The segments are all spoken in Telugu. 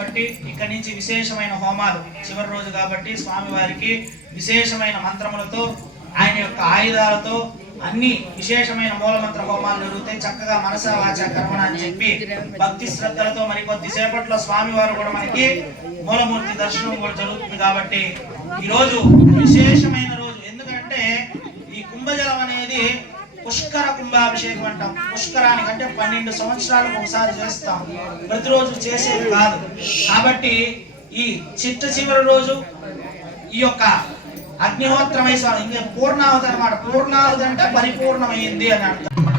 కాబట్టి ఇక్కడి నుంచి విశేషమైన హోమాలు చివరి రోజు కాబట్టి స్వామివారికి విశేషమైన మంత్రములతో ఆయన యొక్క ఆయుధాలతో అన్ని విశేషమైన మూలమంత్ర హోమాలు జరుగుతాయి. చక్కగా మనస వాచ కర్మణ అని చెప్పి భక్తి శ్రద్ధలతో మరి కొద్దిసేపట్లో స్వామివారు కూడా మనకి మూలమూర్తి దర్శనం కూడా జరుగుతుంది కాబట్టి ఈ రోజు విశేషమైన రోజు. ఎందుకంటే ఈ కుంభజలం అనేది పుష్కర కుంభాభిషేకం అంటాం. పుష్కరానికి అంటే పన్నెండు సంవత్సరాలకు ఒకసారి చేస్తాం. ప్రతిరోజు చేసేది కాదు. కాబట్టి ఈ చిట్ట చివరి రోజు ఈ యొక్క అగ్నిహోత్రమై స్వామి ఇంకా పూర్ణాహుతి అనమాట పూర్ణాహుతి అంటే పరిపూర్ణమైంది అని అర్థం.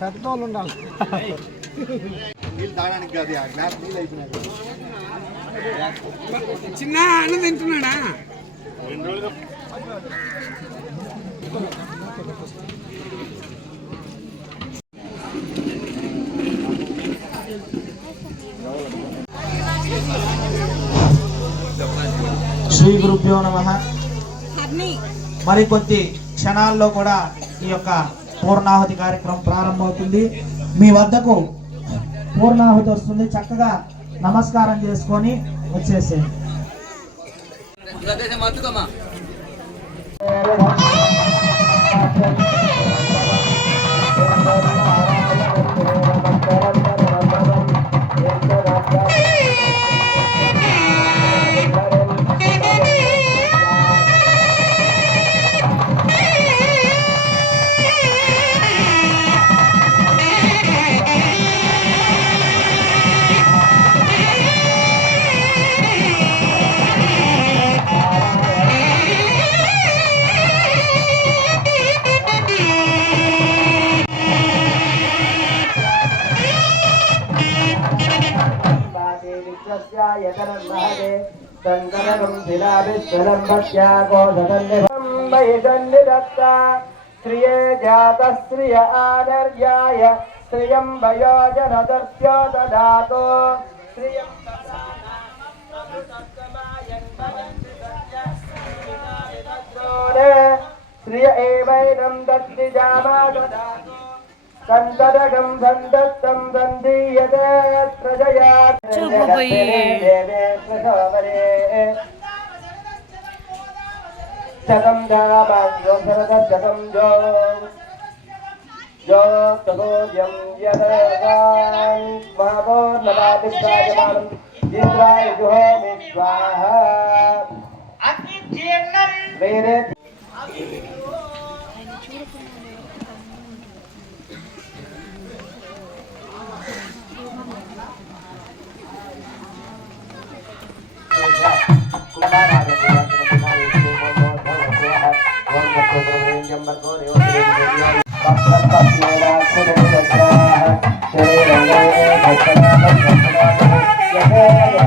పెద్దోళ్ళు ఉండాలి. చిన్న అన్న తింటున్నాడా? శ్రీ గురుభ్యో నమ. మరికొద్ది క్షణాల్లో కూడా ఈ యొక్క పూర్ణాహుతి కార్యక్రమం ప్రారంభమవుతుంది. మీ వద్దకు పూర్ణాహుతి వస్తుంది. చక్కగా నమస్కారం చేసుకొని వచ్చేసేయండి. శ్రిये జాత శ్రియ ఆనర్యాయ శ్రియం వయోజనదర్శో దదాతు శ్రియం శ్రియ ఏవైనం దత్తి జామా శతం జామాన్యో శరద శతం జో జో తదోయం యదాన్ మహావో నవాది ప్రాజమానం ఇంద్రాయ జుహోమి స్వాహ వేరే ఓ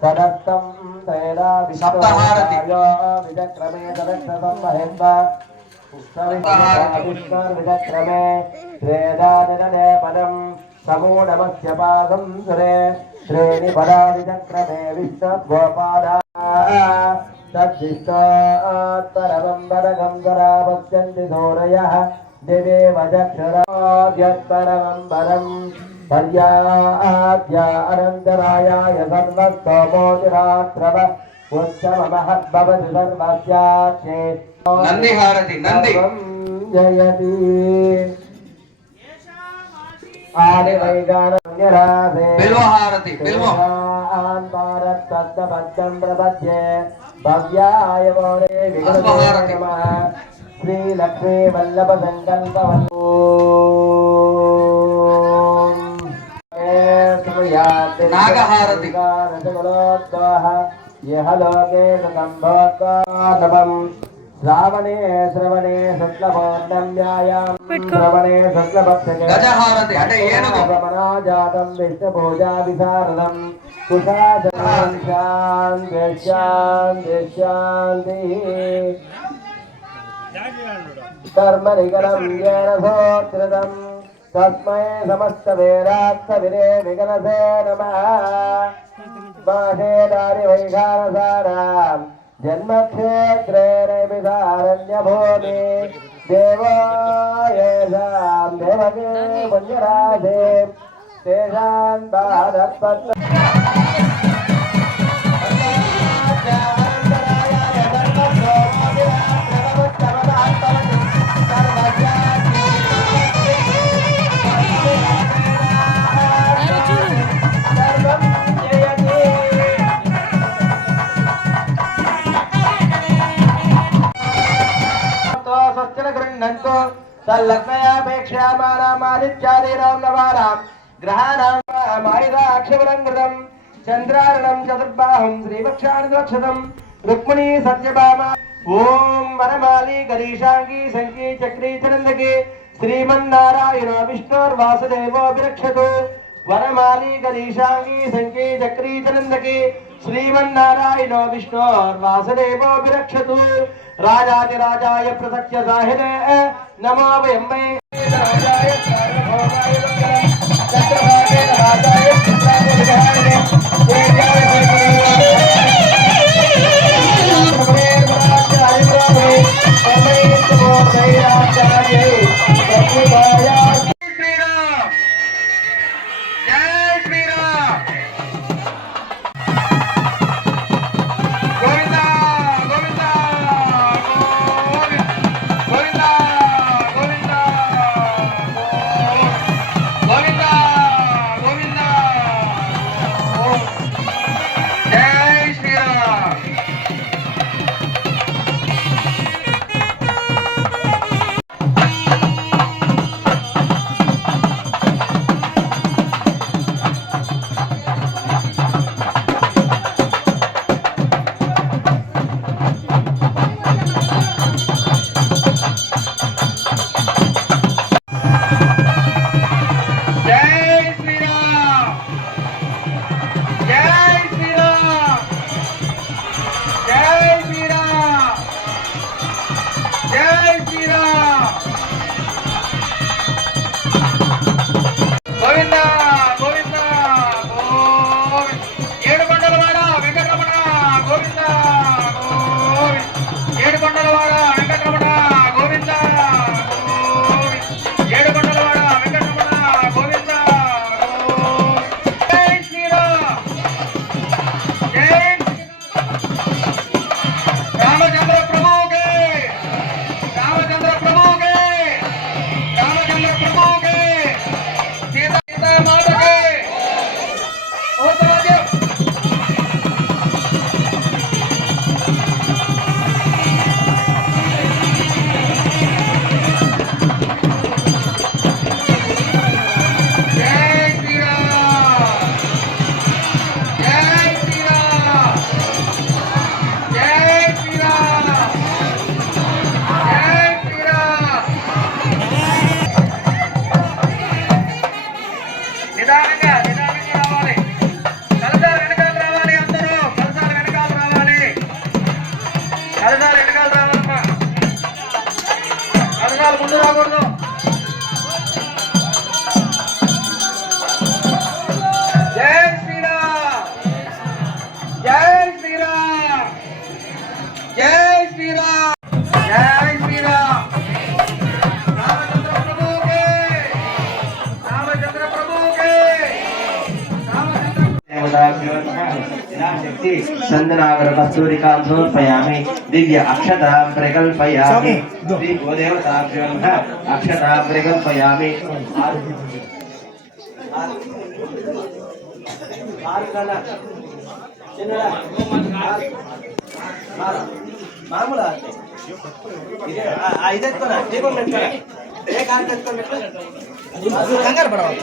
సదస్తం త్రేడా సప్తహారతి. విచక్రమే సదస్తం మహేంద్ర విచక్రమే త్రేదాదినే పదం సమూఢమస్య పాదం సురే శ్రేణి వరగం సౌరయః పర్యాద్య అనంతరాయాయ సర్వస్తోమోతిరాత్రవ ఉత్తమమహద్భవతి సర్వస్యాక్షే నందిహారతి నంది జయతి ఆది వైగానరాధే బిల్వహారతి బిల్వం భవ్యాయ శ్రీలక్ష్మీ వల్లభ సంకల్ప నాగహారతి. యహలోకే సంభవత్వం శ్రావణే శ్రవణే శుక్లపౌర్ణమ్యాయాం శ్రవణే శుక్లపక్షే గజహారతి అంటే ఏనుగు. జాతం విష్ణుపూజా విశారదం కుశాసనం శాంతి తస్మై సమస్త వేదాత్త విరే విగనసే నమ మాహేదారి వైఘానసారాం జన్మక్షేత్రేణభిధారణ్యభూమి దేవాయేషాం దేవకే పుణ్యరాధే తేషాం బాధపత్ర గృహ్ణంతో తల్లగ్నయాపేక్షామానామాదిత్యాదీనాం నవానాం గ్రహాణామాయుధాక్షవరం కృతం. చంద్రారణం చతుర్బాహం శ్రీవక్షానుదక్షతం రుక్మిణీ సత్యభామ. ఓం వనమాలి గరీషాంగి శంకి చక్రీ చనందకి. శ్రీమన్నారాయణ విష్ణోర్వాసుదేవోభిరక్షతు వనమాలి గరీషాంగి శంకి చక్రీ చనందకి. శ్రీమన్నారాయణ राजाधिराजाय पृथक्यजाहिने नमो वयम्बै राजाय सार्वभौमाय मंगलम् चक्रभागे राजाय यथाशक्ति चंदनागर कस्तूरिकां समर्पयामि दिव्य अक्षतां प्रकल्पयामि श्री गोदेवताभ्यो नमः अक्षतां प्रकल्पयामि మామూలు ఇదే ఐదు ఎత్తుకోనా దీపం పెట్టుకోనా ఏ కాంతి ఎత్తుకొని పెట్టుకో కంగారు పడవాలి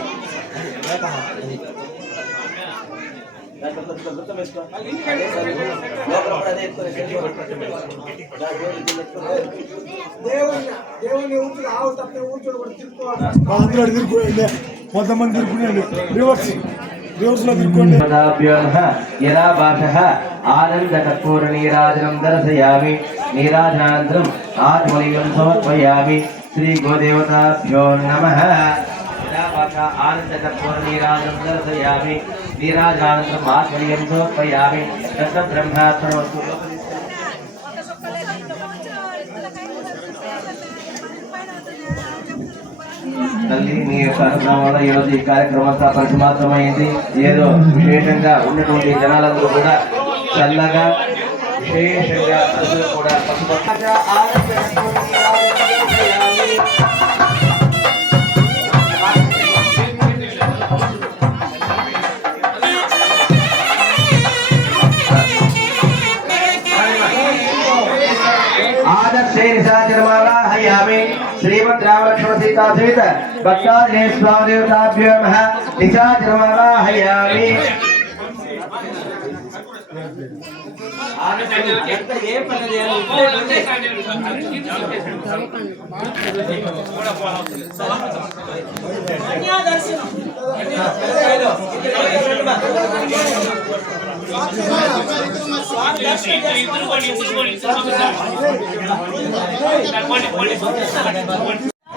దేవుని తిరుక్కోండి కొంతమంది తిరుక్కునేది రివర్స్ రివర్స్లో తిరుక్కోండి యదా భాష దర్శయామి నీరాజనానంతరం ఆత్మలింగం సమర్పయామి. శ్రీ గోదేవతాభ్యో నమ. యదా భాష దర్శయామి నీరాజనానంతరం ఆత్మలింగం సమర్పయామి దశ బ్రహ్మాత్మవస్తు తల్లి మీ యొక్క అనుగ్రహం వల్ల ఈ ఈ కార్యక్రమం అంతా పరిసమాప్తమైంది ఏదో విశేషంగా ఉన్నటువంటి జనాలందరూ కూడా చల్లగా విశేషంగా అందరూ కూడా సీతా సహిత భక్తాజనే స్వామిదేవతాభ్యో నమః నిశాచరమావాహయామి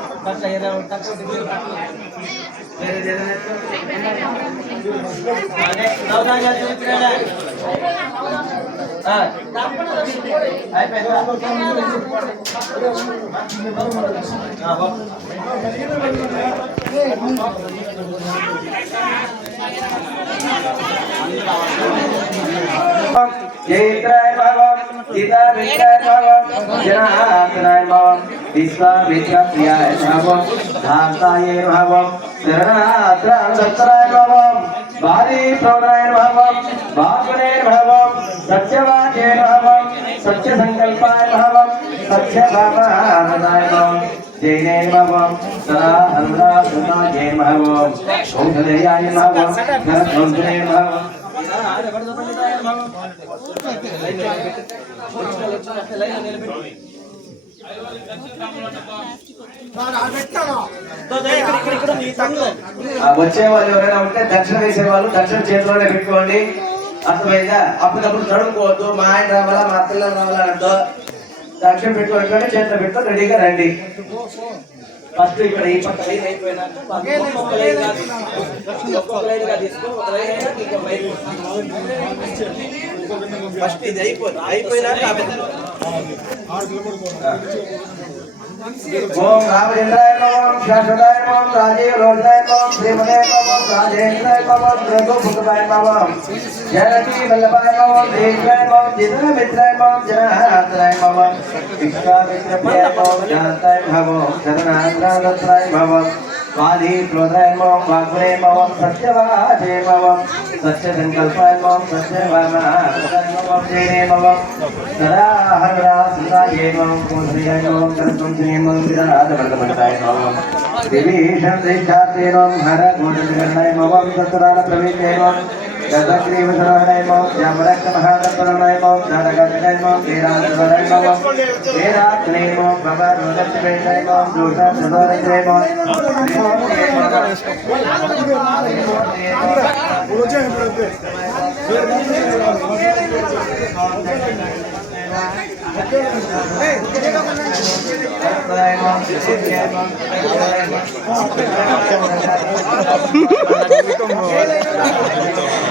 దిగిపోయినప్పుడే అట్లా ఏదో తక్కువ వేరే ఏదైనా అదే దౌర్జన్యాలు చూపించాడా? ఆ. అయిపోయిందా? चैत्राय भव सीतामित्राय भव जनार्दनाय भव विश्वामित्रप्रियाय भव धाताय भव शरणात्रां दत्तराय भव भारी प्रवराय भव भागुणे भव सत्यवाचे भव सत्य संकल्पाय भव सत्य भावनाय भव जैनेमवं सदा अनुराधनाये मवं शोधनयाय मवं धनसंजने मवं వచ్చే వాళ్ళు ఎవరైనా ఉంటే దక్షిణ వేసే వాళ్ళు దక్షిణ చేతిలోనే పెట్టుకోండి. అర్థమైందా? అప్పటికప్పుడు తడుముకోవద్దు. మా ఆయన రావాలా మా పిల్లలు రావాలా అంటూ దక్షిణ పెట్టుకోండి చేతిలో పెట్టుకొని రెడీగా రండి. ఫస్ట్ ఇక్కడ ఈ పక్క లైన్ అయిపోయినాక ఒక్కొక్క లైన్ గా తీసుకో. ఒక్కొక్క లైన్ గా తీసుకో ఒక లైన్ అయినాక ఇంకో లైన్ ఫస్ట్ ఇది అయిపోయింది అయిపోయినాక ఆ పెద్ద- ఓం రామచంద్రాయ నమః శాశ్వతాయ నమః రాజీవ లోచనాయ నమః శ్రీమతే నమః రాజేంద్రాయ నమః రఘు భుజాయ నమః జనకీ వల్లభాయ నమః దేవాయ నమః జితన మిత్రాయ నమః జనార్దనాయ నమః విశ్వామిత్రప్రియాయ నమః జాతాయ నమః శరణాగ్రాదత్రాయ నమః వాది ప్రోదాయ నమః వాగ్మనే నమః సత్యవాదే నమః సత్య సంకల్పాయ నమః సత్య వామాయ నమః జయనే నమః సదా హరదా సుదాయ నమః కోసరియాయ నమః కరత్వంసినే నమః విరాజవర్గమంతాయ నమః गजक्रीमधरायमो जमरक्तमहादत्तरणायमो धनगजनयमो वीराजवरयमो वीरात्रेमो भवरोदक्षवेषयमो दूषसुदोरयमो Hey,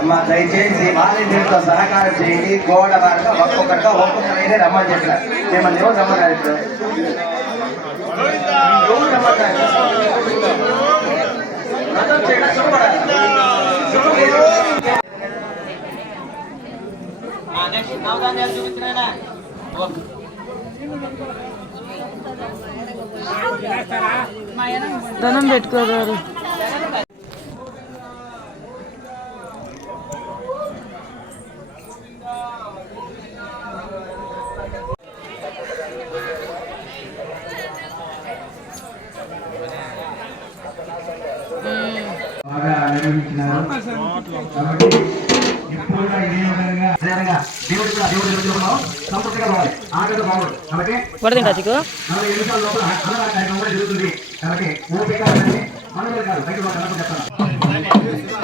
అమ్మ దయచేసి వాలంటీర్తో సహకారం చేయండి. గోడ బాగా ఒక్కొక్కటిగా ఒక్కొక్కరైతే రమ్మని చెప్పిన మిమ్మల్ని ఎవరు రమ్మన్నారు ఇప్పుడు? ఎవరు రమ్మన్నారు? రథం ధనం పెట్టుకోగారు బాగా నిర్వహించినారు కాబట్టి ఎప్పుడుగా ఇదే విధంగా విధంగా దేవుడు దేవుడు సంపూర్తిగా పోవాలి బాగుంది. కాబట్టి వడదండి అతికు. నలభై నిమిషాల లోపల అన్నదాన కార్యక్రమం కూడా జరుగుతుంది. కాబట్టి ఓపిక ఉండండి. మనోళ్ళు కాదు బయట వాళ్ళు కనుక చెప్తాను.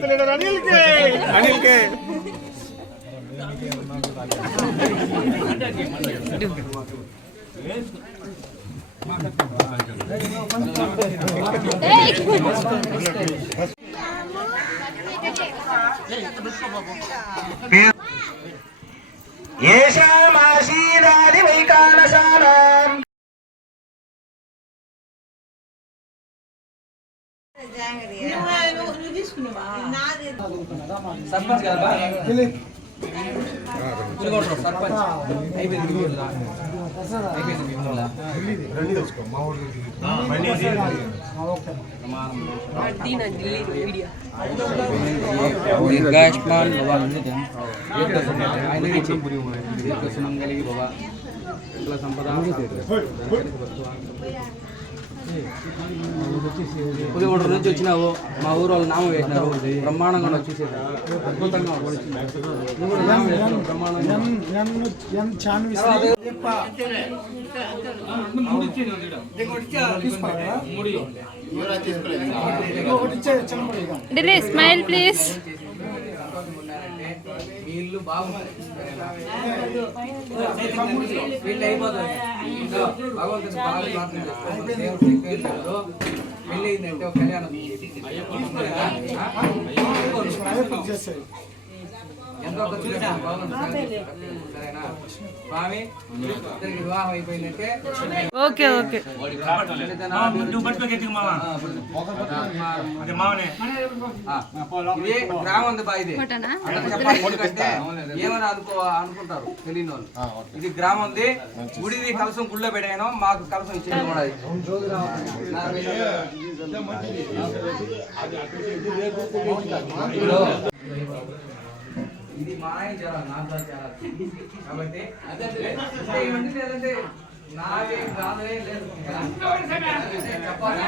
నాయకత్వం ఏమీ వదులుకోమని ఏమో ఏమో అని ఏషామాసీదాది వైకానసానాం దీర్ఘాయుష్మాన్ భవ దీర్ఘసుమంగళి భవ సకల సంపద పులిగొండ నుంచి వచ్చినావు మా ఊరు వాళ్ళు నామం వేసినారు బ్రహ్మాండంగా వచ్చేసేది అద్భుతంగా బ్రహ్మాండంగా స్మైల్ ప్లీజ్ మీ ఇల్లు బాగుంది వీళ్ళు అయిపోతుంది భగవంతుని బాగా ప్రార్థన చేసుకోండి. దేవుడు. పెళ్ళి అయిందంటే ఒక కళ్యాణం ఓకే ఓకే. ఆ, ఇది గ్రామం ఉంది బా ఇది. ఏమని అనుకో అనుకుంటారు తెలియని వాళ్ళు. ఇది గ్రామం ఉంది. గుడిది కలసం గుళ్ళో పెట్టాను. మాకు కలసం ఇచ్చేది కూడా ఇది. ఇది మా ఆయన చేరాలి నాకు చేరాలి కాబట్టి ఏమంటే లేదంటే నాకేం కాదు లేదు. చెప్పాలి